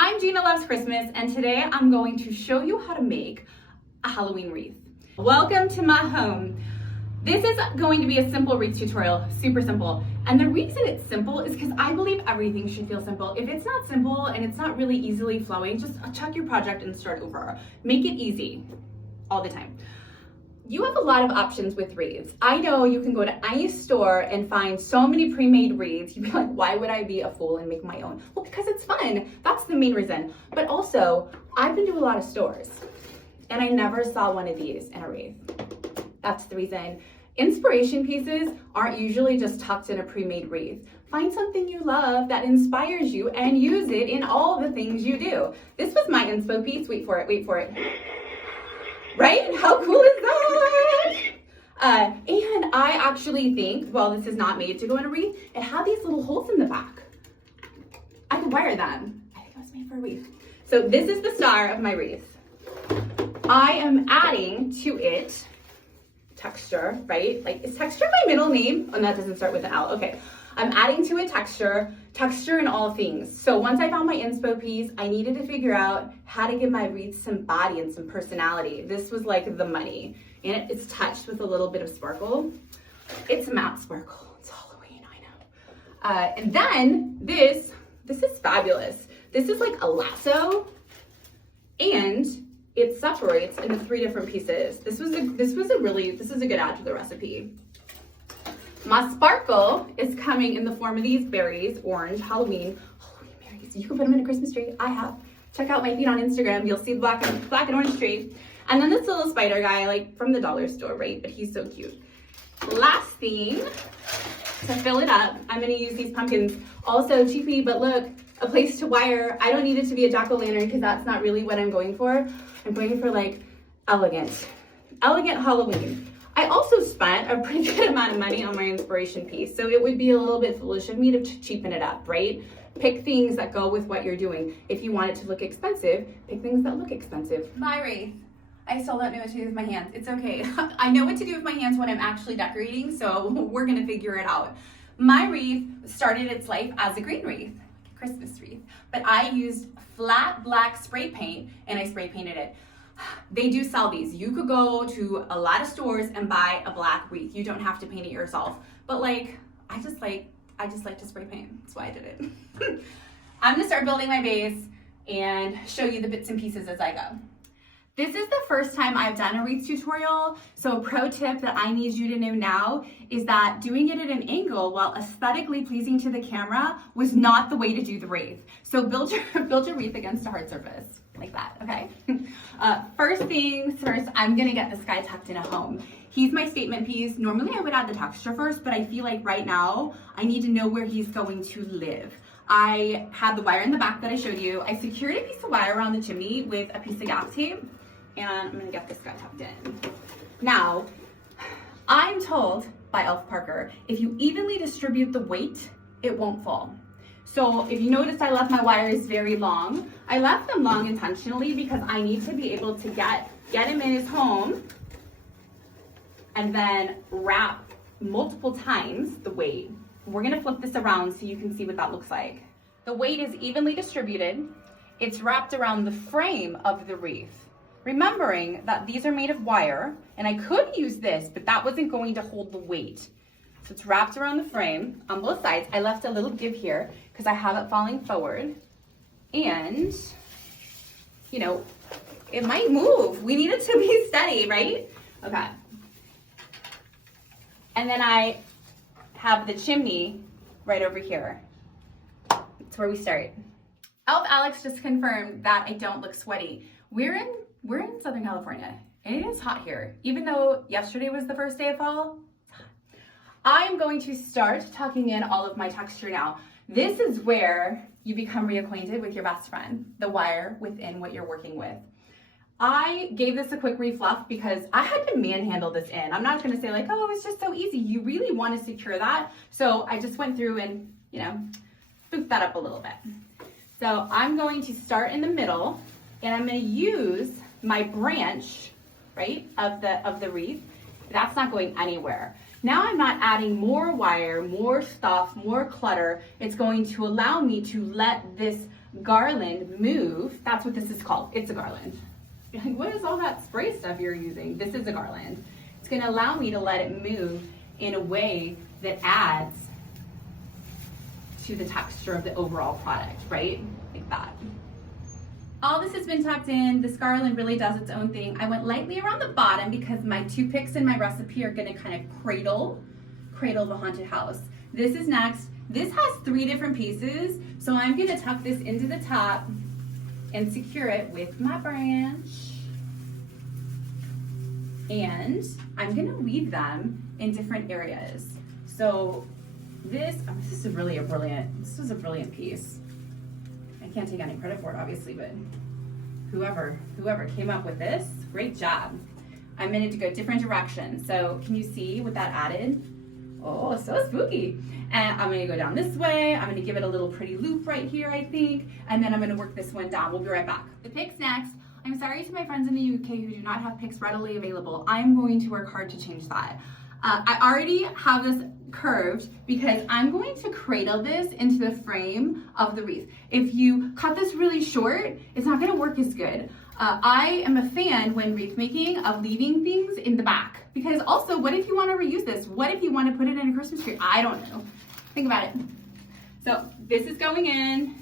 I'm Jeanna Loves Christmas, and today I'm going to show you how to make a Halloween wreath. Welcome to my home. This is going to be a simple wreath tutorial, super simple. And the reason it's simple is because I believe everything should feel simple. If it's not simple and it's not really easily flowing, just chuck your project and start over. Make it easy all the time. You have a lot of options with wreaths. I know you can go to any store and find so many pre-made wreaths. You'd be like, why would I be a fool and make my own? Well, because it's fun. That's the main reason. But also, I've been to a lot of stores and I never saw one of these in a wreath. That's the reason. Inspiration pieces aren't usually just tucked in a pre-made wreath. Find something you love that inspires you and use it in all the things you do. This was my inspo piece. Wait for it. Right? How cool is that? And I actually think, well, this is not made to go in a wreath. It had these little holes in the back. I could wire them. I think it was made for a wreath. So this is the star of my wreath. I am adding to it texture, right? Like, is texture my middle name? Oh, that doesn't start with an L. Okay. I'm adding to it texture in all things. So once I found my inspo piece, I needed to figure out how to give my wreath some body and some personality. This was like the money. And it's touched with a little bit of sparkle. It's matte sparkle. It's Halloween, I know. And then this is fabulous. This is like a lasso, and it separates into 3 different pieces. This is a good add to the recipe. My sparkle is coming in the form of these berries, orange, Halloween berries. You can put them in a Christmas tree. I have. Check out my feed on Instagram. You'll see the black and orange tree. And then this little spider guy, like from the dollar store, right? But he's so cute. Last thing, to fill it up, I'm gonna use these pumpkins. Also cheapy, but look, a place to wire. I don't need it to be a jack-o'-lantern because that's not really what I'm going for. I'm going for like elegant Halloween. I also spent a pretty good amount of money on my inspiration piece, so it would be a little bit foolish of me to cheapen it up, right? Pick things that go with what you're doing. If you want it to look expensive, pick things that look expensive. My wreath. I still don't know what to do with my hands. It's okay. I know what to do with my hands when I'm actually decorating, so we're gonna figure it out. My wreath started its life as a green wreath, like a Christmas wreath, but I used flat black spray paint and I spray painted it. They do sell these. You could go to a lot of stores and buy a black wreath. You don't have to paint it yourself. But like, I just like to spray paint. That's why I did it. I'm gonna start building my base and show you the bits and pieces as I go. This is the first time I've done a wreath tutorial, so a pro tip that I need you to know now is that doing it at an angle while aesthetically pleasing to the camera was not the way to do the wreath. So build your wreath against a hard surface, like that, okay? First things first, I'm gonna get this guy tucked in a home. He's my statement piece. Normally I would add the texture first, but I feel like right now I need to know where he's going to live. I had the wire in the back that I showed you. I secured a piece of wire around the chimney with a piece of gas tape, and I'm gonna get this guy tucked in. Now, I'm told by Elf Parker, if you evenly distribute the weight, it won't fall. So if you notice, I left my wires very long. I left them long intentionally because I need to be able to get him in his home and then wrap multiple times the weight. We're gonna flip this around so you can see what that looks like. The weight is evenly distributed. It's wrapped around the frame of the wreath. Remembering that these are made of wire, and I could use this, but that wasn't going to hold the weight. So it's wrapped around the frame on both sides. I left a little give here because I have it falling forward. And, you know, it might move. We need it to be steady, right? Okay. And then I have the chimney right over here. That's where we start. Elf Alex just confirmed that I don't look sweaty. We're in Southern California, and it is hot here. Even though yesterday was the first day of fall, it's hot. I'm going to start tucking in all of my texture now. This is where you become reacquainted with your best friend, the wire within what you're working with. I gave this a quick refluff because I had to manhandle this in. I'm not gonna say like, oh, it's just so easy. You really wanna secure that. So I just went through and, you know, spoofed that up a little bit. So I'm going to start in the middle, and I'm gonna use my branch, right, of the wreath. That's not going anywhere. Now I'm not adding more wire, more stuff, more clutter. It's going to allow me to let this garland move. That's what this is called. It's a garland. You're like, what is all that spray stuff you're using? This is a garland. It's gonna allow me to let it move in a way that adds to the texture of the overall product, right? Like that. All this has been tucked in. This garland really does its own thing. I went lightly around the bottom because my toothpicks in my recipe are gonna kind of cradle the haunted house. This is next. This has 3 different pieces, so I'm gonna tuck this into the top and secure it with my branch. And I'm gonna weave them in different areas. So this is a brilliant piece. I can't take any credit for it, obviously, but whoever came up with this, great job. I'm gonna go different directions. So can you see what that added? Oh, so spooky. And I'm gonna go down this way. I'm gonna give it a little pretty loop right here, I think. And then I'm gonna work this one down. We'll be right back. The picks next. I'm sorry to my friends in the UK who do not have picks readily available. I'm going to work hard to change that. I already have this curved because I'm going to cradle this into the frame of the wreath. If you cut this really short, it's not gonna work as good. I am a fan when wreath making of leaving things in the back, because also, what if you want to reuse this? What if you want to put it in a Christmas tree? I don't know. Think about it. So this is going in,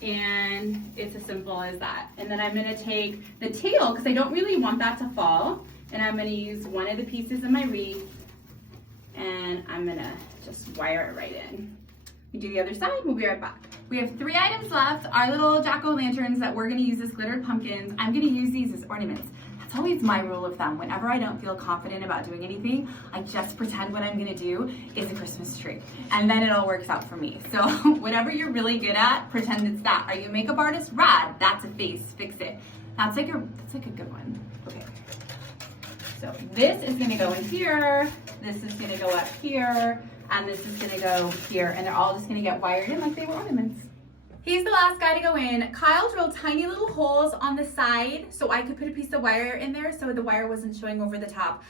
and it's as simple as that. And then I'm going to take the tail, because I don't really want that to fall, and I'm going to use one of the pieces of my wreath, and I'm going to just wire it right in. We do the other side, we'll be right back. We have 3 items left, our little jack-o'-lanterns that we're gonna use as glittered pumpkins. I'm gonna use these as ornaments. That's always my rule of thumb. Whenever I don't feel confident about doing anything, I just pretend what I'm gonna do is a Christmas tree. And then it all works out for me. So whatever you're really good at, pretend it's that. Are you a makeup artist? Rad, that's a face, fix it. That's like a good one. Okay. So this is gonna go in here, this is gonna go up here, and this is gonna go here, and they're all just gonna get wired in like they were ornaments. He's the last guy to go in. Kyle drilled tiny little holes on the side so I could put a piece of wire in there so the wire wasn't showing over the top.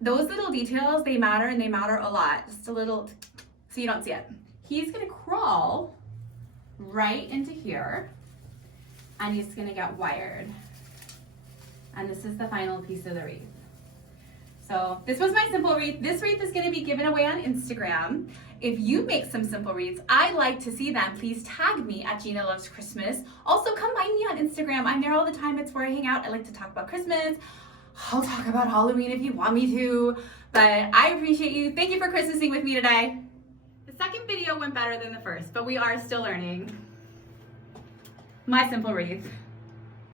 Those little details, they matter, and they matter a lot. Just a little, so you don't see it. He's gonna crawl right into here, and he's gonna get wired. And this is the final piece of the wreath. So this was my simple wreath. This wreath is gonna be given away on Instagram. If you make some simple wreaths, I'd like to see them. Please tag me at Jeanna Loves Christmas. Also come find me on Instagram. I'm there all the time. It's where I hang out. I like to talk about Christmas. I'll talk about Halloween if you want me to, but I appreciate you. Thank you for Christmasing with me today. The second video went better than the first, but we are still learning. My simple wreath.